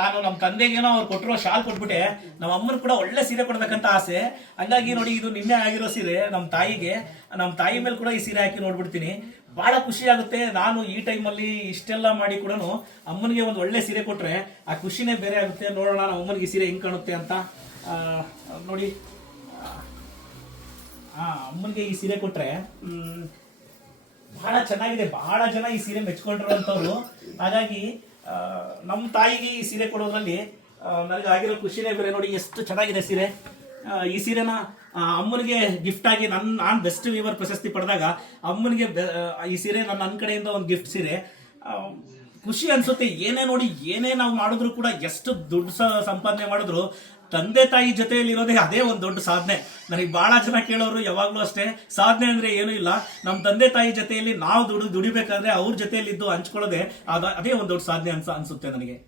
ನಾನು ನಮ್ಮ ತಂದೆಗೇನೋ ಅವ್ರು ಕೊಟ್ಟಿರೋ ಶಾಲ್ ಕೊಟ್ಬಿಟ್ಟೆ, ನಮ್ಮ ಅಮ್ಮನ ಕೂಡ ಒಳ್ಳೆ ಸೀರೆ ಕೊಡ್ಬೇಕಂತ ಆಸೆ. ಹಂಗಾಗಿ ನೋಡಿ, ಇದು ನಿನ್ನೆ ಆಗಿರೋ ಸೀರೆ ನಮ್ಮ ತಾಯಿಗೆ. ನಮ್ಮ ತಾಯಿ ಮೇಲೆ ಕೂಡ ಈ ಸೀರೆ ಹಾಕಿ ನೋಡ್ಬಿಡ್ತೀನಿ, ಬಹಳ ಖುಷಿ ಆಗುತ್ತೆ. ನಾನು ಈ ಟೈಮಲ್ಲಿ ಇಷ್ಟೆಲ್ಲ ಮಾಡಿ ಕೂಡ ಅಮ್ಮನಿಗೆ ಒಂದು ಒಳ್ಳೆ ಸೀರೆ ಕೊಟ್ರೆ ಆ ಖುಷಿನೇ ಬೇರೆ ಆಗುತ್ತೆ. ನೋಡೋಣ ನಮ್ಮ ಅಮ್ಮನಿಗೆ ಈ ಸೀರೆ ಹೆಂಗ್ ಕಾಣುತ್ತೆ ಅಂತ. ನೋಡಿ, ಅಮ್ಮನಿಗೆ ಈ ಸೀರೆ ಕೊಟ್ರೆ ಬಹಳ ಚೆನ್ನಾಗಿದೆ. ಬಹಳ ಜನ ಈ ಸೀರೆ ಮೆಚ್ಕೊಂಡಿರುವಂತವ್ರು. ಹಾಗಾಗಿ ನಮ್ಮ ತಾಯಿಗೆ ಈ ಸೀರೆ ಕೊಡೋದ್ರಲ್ಲಿ ನನಗೆ ಆಗಿರೋ ಖುಷಿನೇ ಬೇರೆ. ನೋಡಿ ಎಷ್ಟು ಚೆನ್ನಾಗಿದೆ ಸೀರೆ. ಈ ಸೀರೆನ ಅಮ್ಮನಿಗೆ ಗಿಫ್ಟ್ ಆಗಿ ನಾನು ಬೆಸ್ಟ್ ವೀವರ್ ಪ್ರಶಸ್ತಿ ಪಡೆದಾಗ ಅಮ್ಮನಿಗೆ ಈ ಸೀರೆ ನನ್ನ ಕಡೆಯಿಂದ ಒಂದು ಗಿಫ್ಟ್ ಸೀರೆ. ಖುಷಿ ಅನ್ಸುತ್ತೆ. ಏನೇ ನೋಡಿ, ಏನೇ ನಾವು ಮಾಡಿದ್ರು ಕೂಡ, ಎಷ್ಟು ದುಡ್ಡು ಸಂಪಾದನೆ ಮಾಡಿದ್ರು ತಂದೆ ತಾಯಿ ಜೊತೆಯಲ್ಲಿ ಇರೋದೇ ಅದೇ ಒಂದು ದೊಡ್ಡ ಸಾಧನೆ. ನನಗೆ ಬಹಳ ಜನ ಕೇಳೋರು ಯಾವಾಗ್ಲೂ ಅಷ್ಟೇ, ಸಾಧನೆ ಅಂದ್ರೆ ಏನೂ ಇಲ್ಲ, ನಮ್ಮ ತಂದೆ ತಾಯಿ ಜೊತೆಯಲ್ಲಿ ನಾವು ದುಡಿಬೇಕಾದ್ರೆ ಅವ್ರ ಜೊತೆಯಲ್ಲಿ ಇದ್ದು ಹಂಚ್ಕೊಳ್ಳೋದೇ ಅದೇ ಒಂದು ದೊಡ್ಡ ಸಾಧನೆ ಅನ್ಸುತ್ತೆ ನನಗೆ.